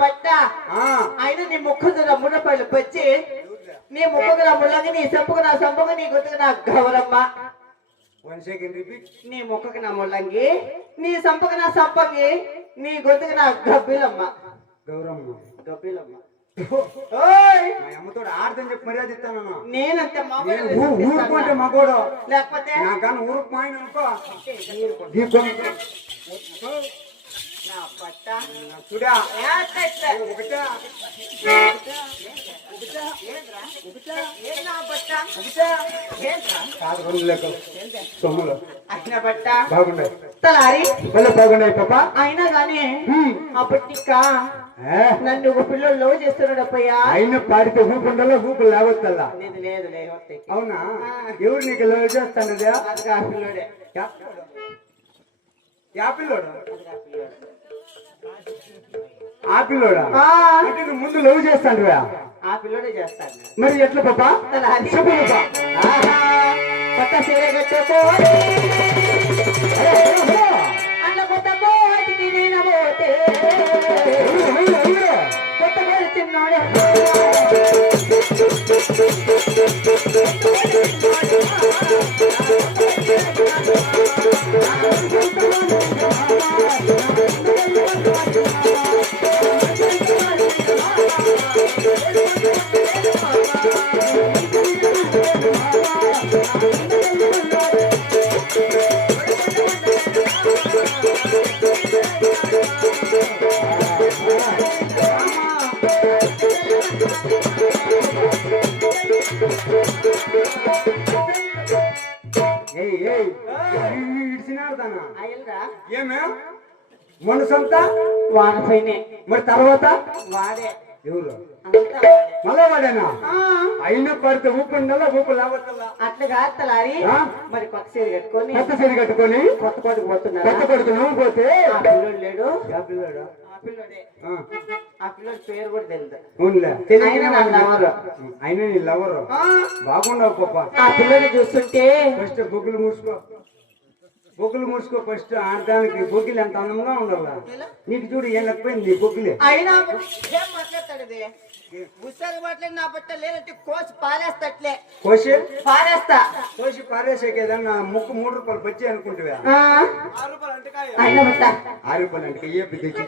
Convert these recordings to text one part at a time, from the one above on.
పట్ట అయినా నీ ముక్కకు నా ముడపల్లి వచ్చి నీ ముక్కకు నా ముళ్ళకి నీ సంపుకు నా సంపుకు నీ గుర్తుకు నా గౌరమ్మ. నీ ముక్కకు నా ముళ్ళంగి నీ సంపకు నా సంపంగి నీ గొంతుకు నా గబ్బిలమ్మ. గౌరమ్మ గబ్బిలమ్మ అమ్మతో ఆడదని చెప్పి మర్యాద ఇస్తాను. నేనంతే ఊరుకుంటే మగోడు లేకపోతే నాకన్నా ఊరుకు మాయన అనుకో నా పట్ట చూడా సొమ్ములు అయినా పట్ట బాగున్నాయి తలారి బాగున్నాయి పాప. అయినా గానీ అప్పటిక నన్ను ఒక పిల్లలు లవ్ చేస్తున్నాడు అప్పయ్యా. అయినా పాడితే ఊపుండలో ఊపు లేవద్దల్లా. లేదు లేదు అవునా? ఎవరు నీకు లవ్ చేస్తానదా? ఆ పిల్లోడే యాపిల్లోడా? ఆ పిల్లోడా అంటే నువ్వు ముందు లవ్ చేస్తాను. ఆ పిల్లోడే చేస్తాను. మరి ఎట్లా పాప? చెప్పు కొత్త సీర కట్టుకోవాలి అన్న కొత్త పోటీకి నేను పోతే కొత్త పేరు చిన్నాడు ఏమే మనసంతా వాడపైనే మరి తర్వాత వాడే ఎవరు మళ్ళా వాడేనా? అయినా పడితే ఊపుండల్లా ఊపు లేవద్దల్లా. అట్లా తలారి మరి కొత్త సీర కట్టుకొని కొత్త సీర కట్టుకొని కొత్త కొడుకు పోతున్నారు. కొత్త కొడుకు నువ్వు పోతే ఆ పిల్లోడు లేడు. ఆ పిల్లోడా? ఆ పిల్లోడే. ఆ పిల్లోడి పేరు కూడా తెలియదు. అయినా నీ లవరు బాగుండవు పాప. ఆ పిల్లని చూస్తుంటే ఫస్ట్ బొగ్గులు మూసుకో ఫస్ట్. ఆడడానికి బొగ్గులు ఎంత అందంగా ఉండాల. నీకు చూడు ఏం లేకపోయింది నీ బొగ్గులే. అయినా ఏం మాట్లాడతాడు ఉత్సాహం మాట్లాడి నా బట్ట లేదంటే కోసి పారేస్తట్లే. కోసి పారేస్తా. కోసి పారేసేకేదన్నా ముక్కు 3 రూపాయలు బజ్జి అనుకుంటువా? 6 రూపాయలు అంటే 6 రూపాయలు అంటే ఏ తెచ్చి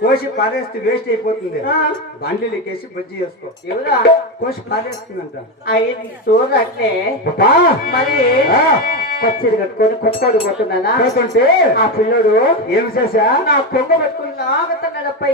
కోసి పారేస్తే వేస్ట్ అయిపోతుంది. బండ్లు ఎక్కేసి బజ్జి వేసుకో. ఎవరా కోసి పారేస్తుందంట. అయ్యి చూడట్లే మరి పచ్చిరి కట్టుకొని కొట్టుకోడు పోతున్నానా? ఆ పిల్లడు ఏమి చేసా నా కొంగ పట్టుకుని లాగుతున్నాడు అప్పయ్య.